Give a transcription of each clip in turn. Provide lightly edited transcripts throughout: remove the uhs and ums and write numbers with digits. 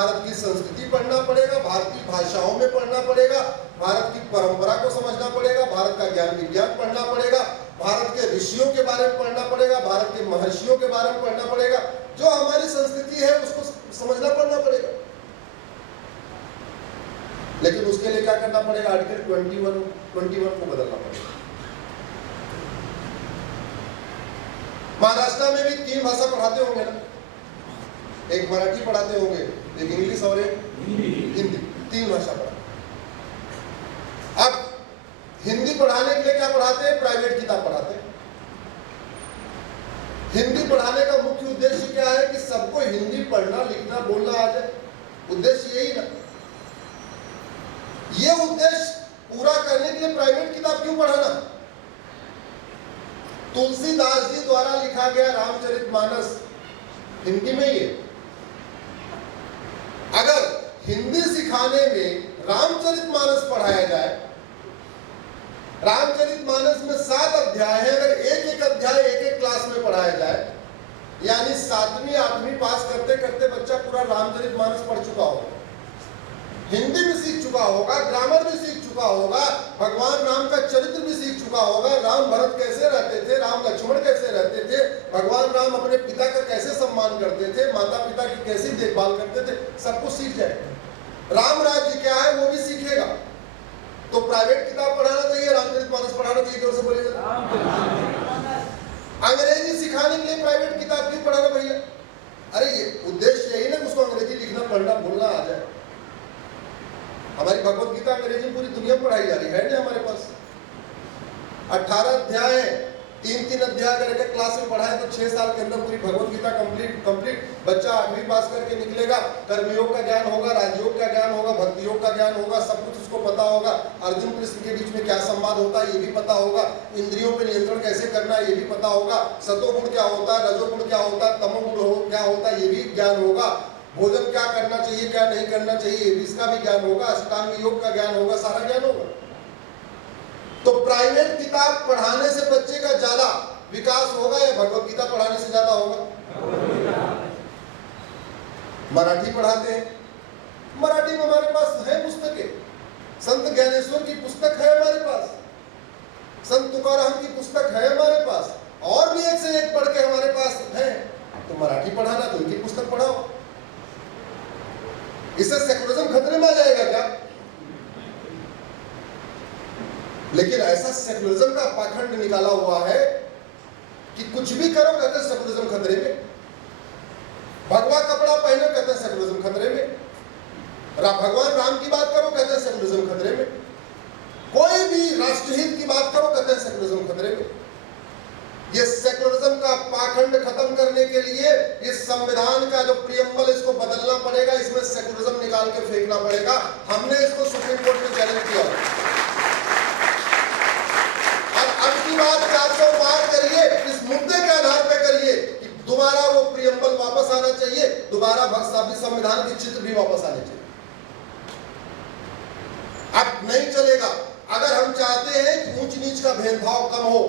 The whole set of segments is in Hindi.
भारत की संस्कृति पढ़ना पड़ेगा, भारतीय भाषाओं में पढ़ना पड़ेगा, भारत की परंपरा को समझना पड़ेगा, भारत का ज्ञान विज्ञान पढ़ना पड़ेगा, भारत के ऋषियों के बारे में पढ़ना पड़ेगा, भारत के महर्षियों के बारे में पढ़ना पड़ेगा, जो हमारी संस्कृति है उसको समझना पड़ना पड़ेगा। लेकिन उसके लिए क्या करना पड़ेगा? आर्टिकल 21 को बदलना पड़ेगा। महाराष्ट्र में भी 3 भाषा पढ़ाते होंगे ना, एक मराठी पढ़ाते होंगे, एक इंग्लिश और एक हिंदी, 3 भाषा पढ़ाते। अब हिंदी पढ़ाने के लिए क्या पढ़ाते हैं? प्राइवेट किताब पढ़ाते हैं। हिंदी पढ़ाने का मुख्य उद्देश्य क्या है? कि सबको हिंदी पढ़ना लिखना बोलना आ जाए, उद्देश्य यही ना। ये उद्देश्य पूरा करने के लिए प्राइवेट किताब क्यों पढ़ाना? तुलसीदास जी द्वारा लिखा गया रामचरितमानस हिंदी में ही है। अगर हिंदी सिखाने में रामचरितमानस पढ़ाया जाए, रामचरितमानस में 7 अध्याय है, अगर एक अध्याय एक क्लास में पढ़ाया जाए, यानी 7वीं 8वीं पास करते करते बच्चा पूरा रामचरितमानस पढ़ चुका होगा, हिंदी भी सीख चुका होगा, ग्रामर भी सीख चुका होगा, भगवान राम का चरित्र भी सीख चुका होगा, राम भरत कैसे रहते थे, राम लक्ष्मण कैसे रहते थे, भगवान राम अपने पिता का कैसे सम्मान करते थे, माता पिता की कैसी देखभाल करते थे, सब कुछ सीख जाएगा। राम राज्य क्या है वो भी सीखेगा। तो प्राइवेट किताब पढ़ाना चाहिए, रामचरितमानस पढ़ाना चाहिए, जोर से बोलिएगा। अंग्रेजी सिखाने के लिए प्राइवेट किताब क्यों पढ़ाना भैया? अरे ये उद्देश्य यही ना, उसको अंग्रेजी लिखना पढ़ना बोलना आ जाए। हमारी भगवत गीता अंग्रेजी पूरी दुनिया में पढ़ाई जा रही है ना हमारे पास। 18 अध्याय है, 3-3 अध्याय करके क्लास में पढ़ाए तो 6 साल के अंदर पूरी भगवत गीता कंप्लीट बच्चा 8वीं पास करके निकलेगा। कर्मयोग का ज्ञान होगा, राजयोग का ज्ञान होगा, भक्ति योग का ज्ञान होगा, सब कुछ उसको पता होगा। अर्जुन कृष्ण के बीच में क्या संवाद होता है ये भी पता होगा, इंद्रियों पर नियंत्रण कैसे करना है ये भी पता होगा, सतोगुण क्या होता है, रजोगुण क्या होता है, तमोगुण क्या होता है ये भी ज्ञान होगा, भोजन क्या करना चाहिए क्या नहीं करना चाहिए इसका भी ज्ञान होगा, अष्टांग योग का ज्ञान होगा, सारा ज्ञान होगा। तो प्राइवेट किताब पढ़ाने से बच्चे का ज्यादा विकास होगा या भगवत गीता पढ़ाने से ज्यादा होगा? मराठी पढ़ाते हैं, मराठी में हमारे पास है पुस्तकें, संत ज्ञानेश्वर की पुस्तक है हमारे पास, संत तुकाराम की पुस्तक है हमारे पास, और भी एक से एक पढ़ के हमारे पास है। तो मराठी पढ़ाना तो उनकी पुस्तक पढ़ाओ। इससे सेकुलरिज्म खतरे में आ जाएगा क्या? लेकिन ऐसा सेकुलरिज्म का पाखंड निकाला हुआ है कि कुछ भी करो कहते हैं सेकुलरिज्म खतरे में, भगवा कपड़ा पहनो कहते हैं सेकुलरिज्म खतरे में, भगवान राम की बात करो कहते हैं सेकुलरिज्म खतरे में, कोई भी राष्ट्रहित की बात करो कहते हैं सेकुलरिज्म खतरे में। ये सेकुलरिज्म का पाखंड खत्म करने के लिए इस संविधान का जो प्रियम्बल इसको बदलना पड़ेगा, इसमें सेकुलरिज्म निकाल के फेंकना पड़ेगा। हमने इसको सुप्रीम कोर्ट में चैलेंज किया और अब की बात 400 पार करिए, इस मुद्दे के आधार पे करिए कि दोबारा वो प्रियम्बल वापस आना चाहिए, दोबारा संविधान के चित्र भी वापस आने चाहिए। अब नहीं चलेगा। अगर हम चाहते हैं कि ऊंच नीच का भेदभाव कम हो,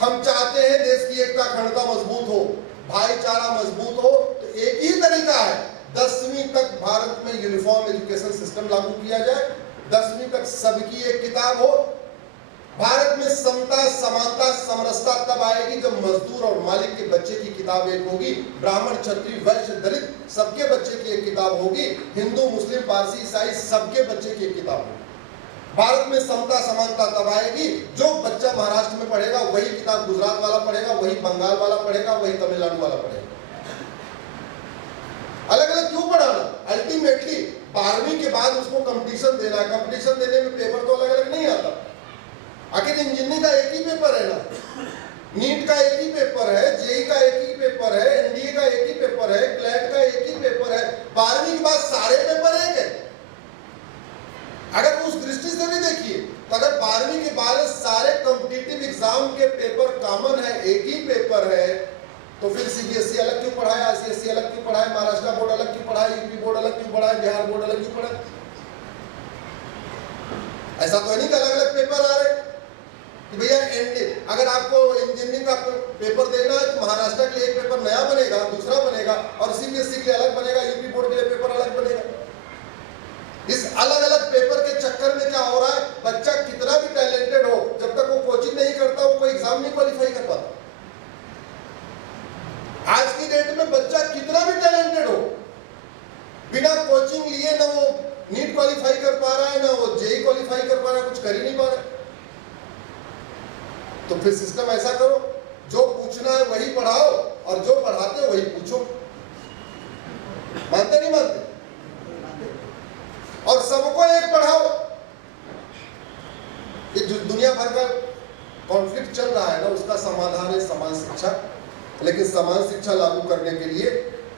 हम चाहते हैं देश की एकता अखंडता मजबूत हो, भाईचारा मजबूत हो, तो एक ही तरीका है 10वीं तक भारत में यूनिफॉर्म एजुकेशन सिस्टम लागू किया जाए, 10वीं तक सबकी एक किताब हो। भारत में समता समानता समरसता तब आएगी जब मजदूर और मालिक के बच्चे की किताब एक होगी, ब्राह्मण क्षत्रिय वैश्य दलित सबके बच्चे की एक किताब होगी, हिंदू मुस्लिम पारसी ईसाई सबके बच्चे की एक किताब होगी। भारत में समता समानता तब आएगी जो बच्चा महाराष्ट्र में पढ़ेगा वही किताब गुजरात वाला पढ़ेगा, वही बंगाल वाला पढ़ेगा, वही तमिलनाडु वाला पढ़ेगा। अलग अलग क्यों पढ़ाना? अल्टीमेटली 12वीं के बाद उसको कंपटीशन देना है, कंपटीशन देने में पेपर तो अलग अलग नहीं आता। आखिर इंजीनियरिंग का एक ही पेपर है ना, नीट का एक ही पेपर है, जेई का एक ही पेपर है, एनडीए का एक ही पेपर है, क्लैट का एक ही पेपर है। 12वीं के बाद सारे पेपर एक है। अगर उस दृष्टि से भी देखिए तो अगर 12वीं के बाद सारे कॉम्पिटिटिव एग्जाम के पेपर कॉमन है, एक ही पेपर है, तो फिर सीबीएसई अलग क्यों पढ़ाए, आईसीएसई अलग क्यों पढ़ाए, महाराष्ट्र बोर्ड अलग क्यों पढ़ाए, यूपी बोर्ड अलग क्यों पढ़ाए, बिहार बोर्ड अलग क्यों पढ़ाए? ऐसा तो नहीं कि अलग अलग पेपर आ रहे कि भैया अगर आपको इंजीनियरिंग का पेपर देना है तो महाराष्ट्र के लिए एक पेपर नया बनेगा, दूसरा बनेगा, बनेगा और सीबीएसई के लिए अलग बनेगा, यूपी बोर्ड के लिए पेपर अलग बनेगा। इस अलग अलग पेपर के चक्कर में क्या हो रहा है, बच्चा कितना भी टैलेंटेड हो, जब तक वो कोचिंग नहीं करता वो कोई एग्जाम नहीं क्वालिफाई कर पाता। आज की डेट में बच्चा कितना भी टैलेंटेड हो, बिना कोचिंग लिए ना वो नीट क्वालिफाई कर पा रहा है, ना वो जेई क्वालिफाई कर पा रहा है, कुछ कर ही नहीं पा रहा है। तो फिर सिस्टम ऐसा करो, जो पूछना है वही पढ़ाओ और जो पढ़ाते हो वही पूछो। मानते नहीं मानते? और सबको एक पढ़ाओ। ये जो दुनिया भर का कॉन्फ्लिक्ट चल रहा है ना, उसका समाधान है समान शिक्षा। लेकिन समान शिक्षा लागू करने के लिए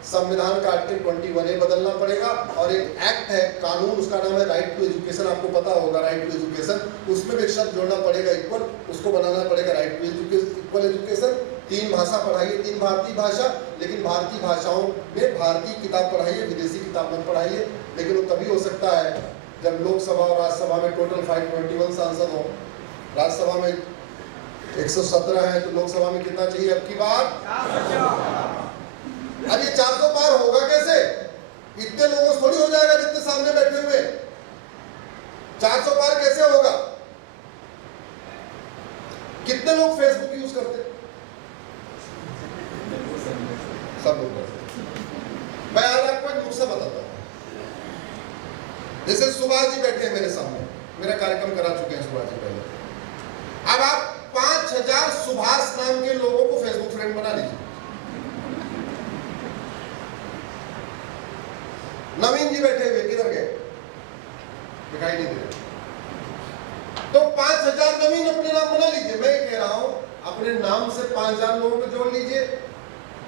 संविधान का आर्टिकल 21A बदलना पड़ेगा और एक एक्ट है, कानून, उसका नाम है राइट टू एजुकेशन। आपको पता होगा राइट टू एजुकेशन, उसमें भी एक शब्द जोड़ना पड़ेगा इक्वल, उसको बनाना पड़ेगा right to education, equal education. 3 भाषा पढ़ाइए, 3 भारतीय भाषा, लेकिन भारतीय भाषाओं में भारतीय किताब पढ़ाइए, विदेशी किताब मत पढ़ाइए। लेकिन वो तभी हो सकता है जब लोकसभा और राज्यसभा में टोटल 521 सांसद हो। राज्यसभा में 117 है, तो लोकसभा में कितना चाहिए अब की बार? अब ये 400 पार होगा कैसे? इतने लोगों से थोड़ी हो जाएगा जितने सामने बैठे हुए। 400 पार कैसे होगा? कितने लोग फेसबुक यूज करते? सब लोग करते। मैं आज आपको एक नुस्खा बताता हूं। जैसे सुभाष जी बैठे हैं मेरे सामने, मेरा कार्यक्रम करा चुके हैं सुभाष जी पहले। अब आप 5000 सुभाष नाम के लोगों को फेसबुक फ्रेंड बना लीजिए। नवीन जी बैठे हुए किधर गए? दिखाई नहीं दे रहे। तो 5000 नवीन अपने नाम बना लीजिए। मैं कह रहा हूं अपने नाम से 5000 लोगों को जोड़ लीजिए,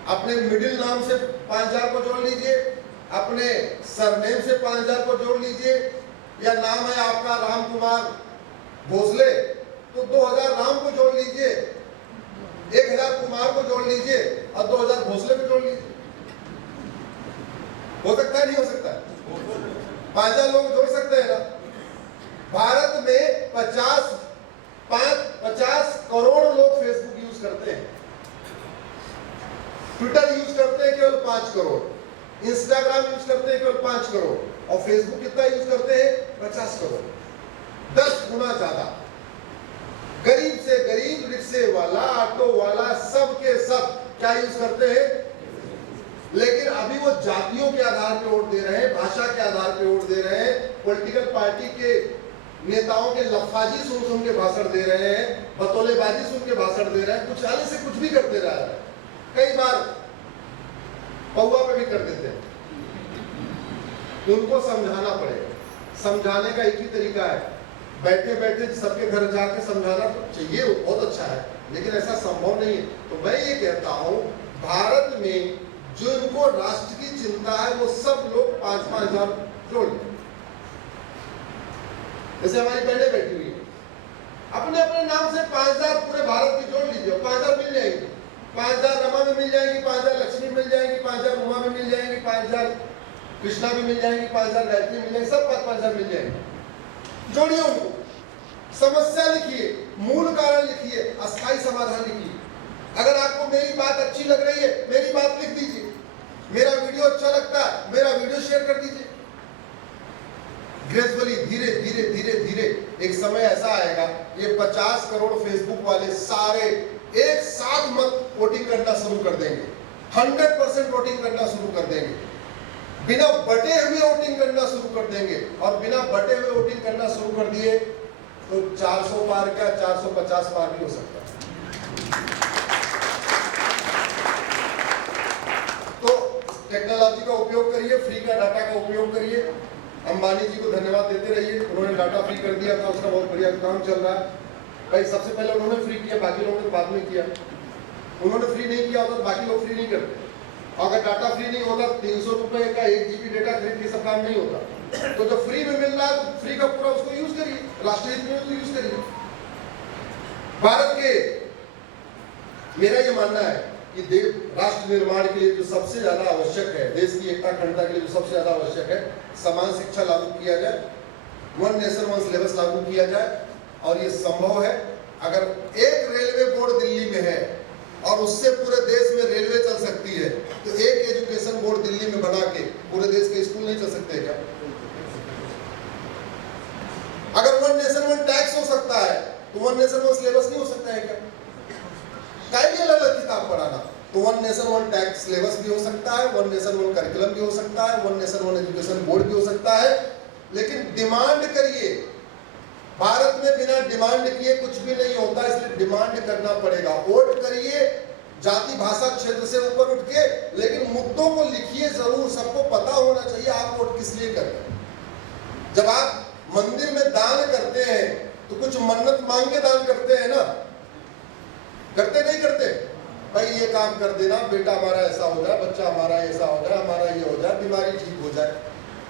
अपने मिडिल नाम से 5000 को जोड़ लीजिए, अपने सरनेम से 5000 को जोड़ लीजिए, या नाम है आपका राम कुमार भोसले तो 2000 राम को जोड़ लीजिए, 1000 कुमार को जोड़ लीजिए और 2000 भोसले को जोड़ लीजिए। हो सकता है नहीं हो सकता? 5000 लोग जोड़ सकते हैं ना? भारत में 50 करोड़ लोग फेसबुक यूज करते हैं, ट्विटर यूज करते हैं केवल 5 करोड़, इंस्टाग्राम यूज करते हैं केवल 5 करोड़, और फेसबुक कितना यूज करते हैं? 50 करोड़, 10 गुना ज्यादा। गरीब से गरीब, रिक्शे वाला, ऑटो वाला, सब के सब क्या यूज करते हैं? लेकिन अभी वो जातियों के आधार पे वोट दे रहे हैं, भाषा के आधार पे वोट दे रहे हैं, पॉलिटिकल पार्टी के नेताओं के लफाजी सुन के भाषण दे रहे हैं, बतौलेबाजी सुन के भाषण दे रहे हैं, कुछ आने से कुछ भी करते रह रहे हैं, कई बार पौवा पे भी कर देते हैं। उनको समझाना पड़ेगा। समझाने का एक ही तरीका है, बैठे बैठे सबके घर जाके समझाना तो चाहिए, वो बहुत अच्छा है, लेकिन ऐसा संभव नहीं है। तो मैं ये कहता हूं, भारत में जो इनको राष्ट्र की चिंता है वो सब लोग 5-5 हजार जोड़ लें। जैसे हमारी बहनें बैठी हुई है, अपने अपने नाम से 5000 पूरे भारत की जोड़ लीजिए, 5000 मिल जाएगी। 5000 रमा में मिल जाएगी, 5000 लक्ष्मी मिल जाएगी, 5000 उमा में मिल जाएगी, 5000 कृष्णा में मिल जाएगी, 5000 गायत्री मिल जाएगी, सब 5-5 मिल जाएंगे। जोड़िए उनको, समस्या लिखिए, मूल कारण लिखिए, अस्थायी समाधान लिखिए। अगर आपको मेरी बात अच्छी लग रही है, मेरी बात लिख दीजिए। मेरा वीडियो अच्छा लगता है, मेरा वीडियो शेयर कर दीजिए। ग्रेजुअली, धीरे धीरे धीरे धीरे एक समय ऐसा आएगा, ये 50 करोड़ फेसबुक वाले सारे एक साथ मत वोटिंग करना शुरू कर देंगे, 100% वोटिंग करना शुरू कर देंगे, बिना बटे हुए वोटिंग करना शुरू कर देंगे। और बिना बटे हुए वोटिंग करना शुरू कर दिए तो 400 पार क्या 450 पार भी हो सकता है। तो टेक्नोलॉजी का उपयोग करिए, फ्री का डाटा का उपयोग करिए। अंबानी जी को धन्यवाद देते रहिए, उन्होंने डाटा फ्री कर दिया था, उसका बहुत बढ़िया काम चल रहा है भाई। सबसे पहले उन्होंने फ्री किया, बाकी लोगों ने बाद में किया। उन्होंने फ्री नहीं किया होता तो बाकी लोग फ्री नहीं करते। अगर डाटा फ्री नहीं होता, 300 रुपए का 1 GB डेटा खरीद के सब काम नहीं होता। तो जब फ्री में मिल रहा है तो फ्री का पूरा उसको यूज करिए, राष्ट्रीय हित में उसको यूज करिए। भारत के, मेरा ये मानना है कि राष्ट्र निर्माण के लिए जो सबसे ज्यादा आवश्यक है, देश की एकता अखंडता के लिए जो सबसे ज्यादा आवश्यक है, समान शिक्षा लागू किया जाए, 1 नेशन 1 सिलेबस लागू किया जाए। और ये संभव है अगर एक रेलवे बोर्ड दिल्ली में है और उससे पूरे देश में रेलवे चल सकती है, तो एक एजुकेशन तो वन नेशन वन सिलेबस नहीं हो सकता है क्या? काहे लिए अलग अलग किताब पढ़ाना? तो one nation one tax syllabus भी हो सकता है, वन नेशन वन करिकुलम भी हो सकता है, one nation one education board भी हो सकता है, लेकिन डिमांड करिए। भारत में बिना डिमांड किए कुछ भी नहीं होता, इसलिए डिमांड करना पड़ेगा। वोट करिए जाति भाषा क्षेत्र से ऊपर उठ के, लेकिन मुद्दों को लिखिए जरूर। सबको पता होना चाहिए आप वोट किस लिए कर रहे हैं। जब आप मंदिर में दान करते हैं तो कुछ मन्नत मांग के दान करते हैं ना, करते नहीं करते? भाई ये काम कर देना, बेटा हमारा ऐसा हो जाए, बच्चा हमारा ऐसा हो जाए, हमारा ये हो जाए, बीमारी ठीक हो जाए।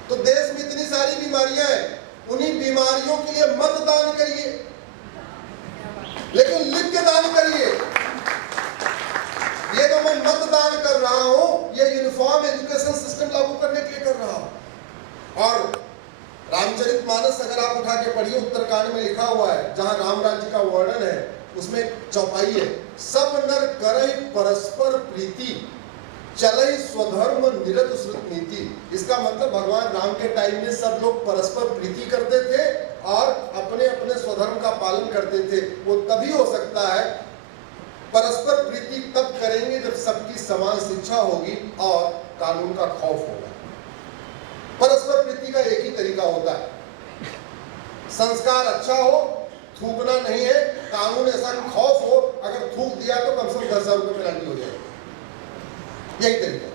तो देश में इतनी सारी बीमारियां हैं, उन्हीं बीमारियों के लिए मत दान करिए, लेकिन लिख के दान करिए। ये तो मैं मतदान कर रहा हूं, ये यूनिफॉर्म एजुकेशन सिस्टम लागू करने के लिए कर रहा हूं। और रामचरितमानस अगर आप उठा के पढ़िए, उत्तरकांड में लिखा हुआ है, जहां राम राज्य का वर्णन है, उसमें चौपाई है, सब नर करहि परस्पर प्रीति, चलहि स्वधर्म निरत श्रुत नीति। इसका मतलब भगवान राम के टाइम में सब लोग परस्पर प्रीति करते थे और अपने अपने स्वधर्म का पालन करते थे। वो तभी हो सकता है, परस्पर प्रीति तब करेंगे जब सबकी समान शिक्षा होगी और कानून का खौफ होगा। परस्पर प्रीति का एक ही तरीका होता है, संस्कार अच्छा हो, थूकना नहीं है, कानून ऐसा खौफ हो, अगर थूक दिया तो कम से कम 10,000 रुपये पेनल्टी हो जाएगी। यही तरीका।